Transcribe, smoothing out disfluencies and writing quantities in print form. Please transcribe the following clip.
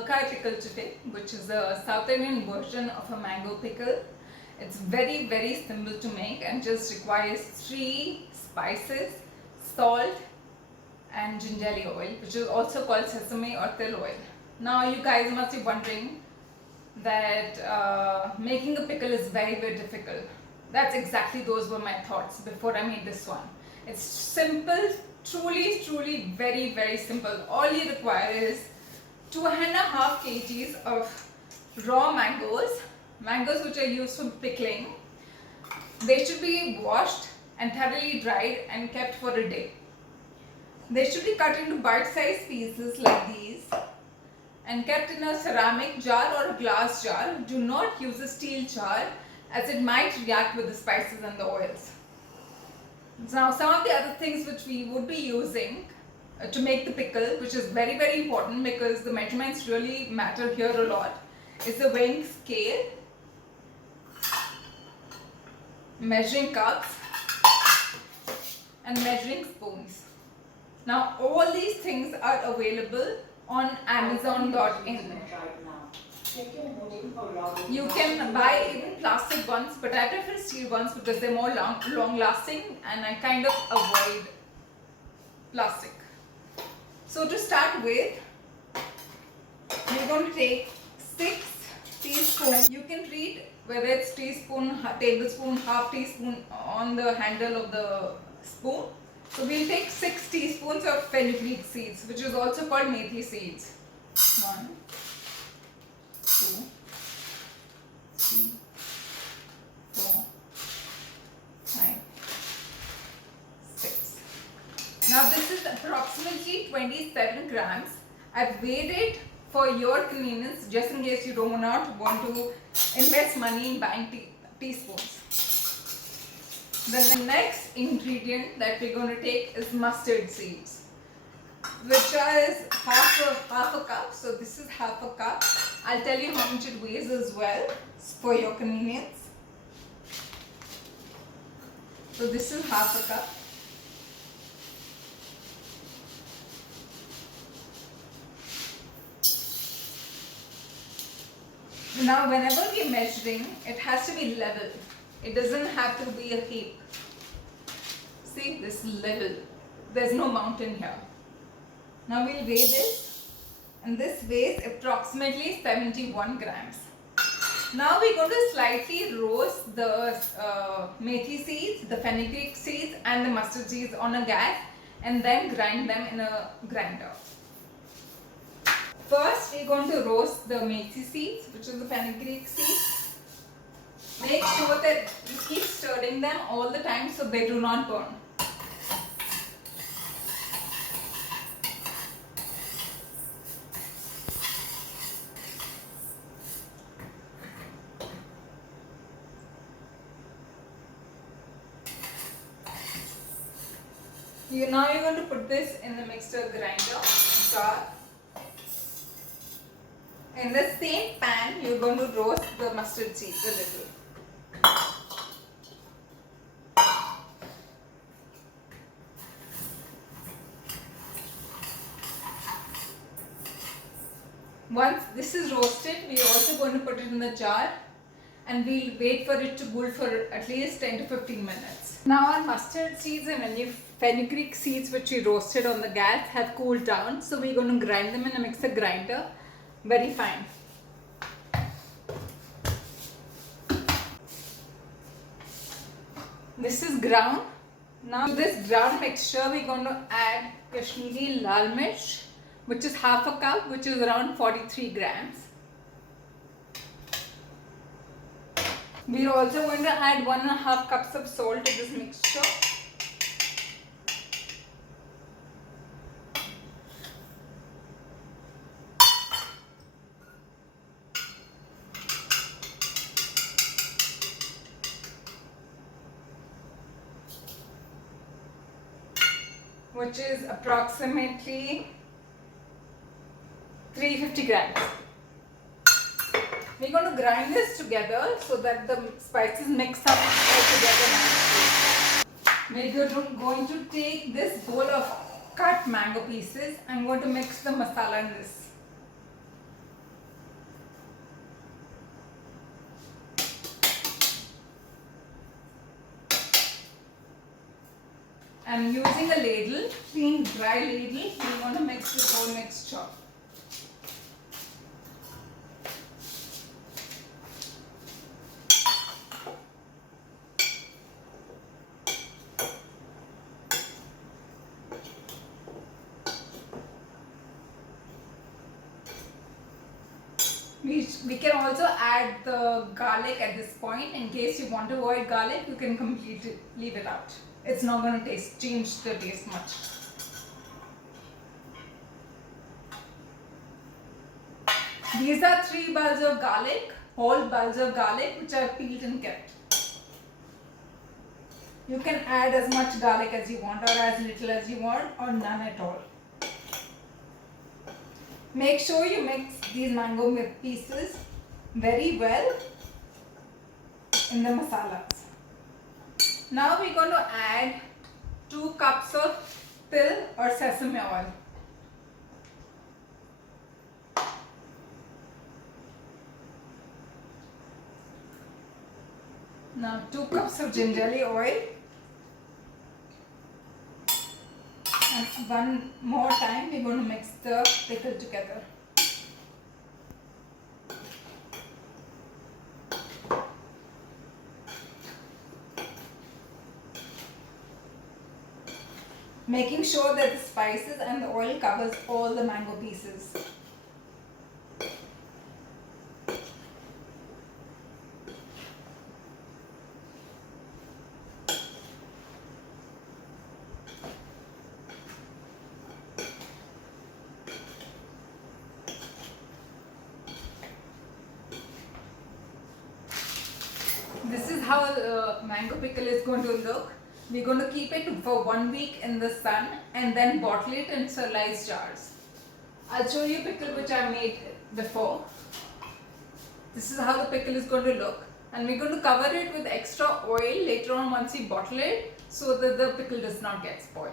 Avakaya pickle today, which is a South Indian version of a mango pickle. It's very simple to make and just requires 3 spices, salt and gingelly oil, which is also called sesame or til oil. Now you guys must be wondering that making a pickle is very difficult. That's exactly those were my thoughts before I made this one. It's simple, truly very simple. All you require is 2.5 kgs of raw mangoes which are used for pickling. They should be washed and thoroughly dried and kept for a day. They should be cut into bite-sized pieces like these and kept in a ceramic jar or a glass jar. Do not use a steel jar as it might react with the spices and the oils. Now some of the other things which we would be using to make the pickle, which is very important because the measurements really matter here a lot, is the weighing scale, measuring cups and measuring spoons. Now all these things are available on Amazon.in. You can buy even plastic ones, but I prefer steel ones because they're more long lasting and I kind of avoid plastic. So to start with, we're going to take 6 teaspoons. You can read whether it's teaspoon, tablespoon, half teaspoon on the handle of the spoon. So we'll take 6 teaspoons of fenugreek seeds, which is also called methi seeds. 1, 2, 3, 4, 5, 6. Now this is approximately 27 grams. I've weighed it for your convenience just in case you do not want to invest money in buying teaspoons. Then the next ingredient that we're going to take is mustard seeds, which is half a cup. So this is half a cup. I'll tell you how much it weighs as well for your convenience. So this is half a cup. Now whenever we are measuring, it has to be level. It doesn't have to be a heap. See, this level. There's no mountain here. Now we'll weigh this, and this weighs approximately 71 grams. Now we're going to slightly roast the methi seeds, the fenugreek seeds and the mustard seeds on a gas and then grind them in a grinder. First we're going to roast the methi seeds, which is the fenugreek seeds. Make sure that you keep stirring them all the time so they do not burn. Now you're going to put this in the mixer grinder jar. In the same pan, you're going to roast the mustard seeds a little. Once this is roasted, we're also going to put it in the jar and we'll wait for it to cool for at least 10 to 15 minutes. Now our mustard seeds and fenugreek seeds which we roasted on the gas have cooled down, so we're going to grind them in a mixer grinder very fine. This is ground. Now to this ground mixture we're going to add Kashmiri lal mirch, which is half a cup, which is around 43 grams. We're also going to add 1.5 cups of salt to this mixture. Which is approximately 350 grams. We're going to grind this together so that the spices mix up all together nicely. We're going to take this bowl of cut mango pieces. I'm going to mix the masala in this. I'm using a ladle, clean dry ladle. We want to mix this whole mixture. We can also add the garlic at this point. In case you want to avoid garlic, you can completely leave it out. It's not going to change the taste much. These are 3 bulbs of garlic, whole bulbs of garlic, which are peeled and kept. You can add as much garlic as you want, or as little as you want, or none at all. Make sure you mix these mango pieces very well in the masalas. Now we're going to add 2 cups of pill or sesame oil. Now 2 cups of gingelly oil. And one more time we're going to mix the pickle together. Making sure that the spices and the oil covers all the mango pieces. This is how the mango pickle is going to look. We're going to keep it for 1 week in the sun and then bottle it in sterilized jars. I'll show you pickle which I made before. This is how the pickle is going to look, and we're going to cover it with extra oil later on once we bottle it so that the pickle does not get spoiled.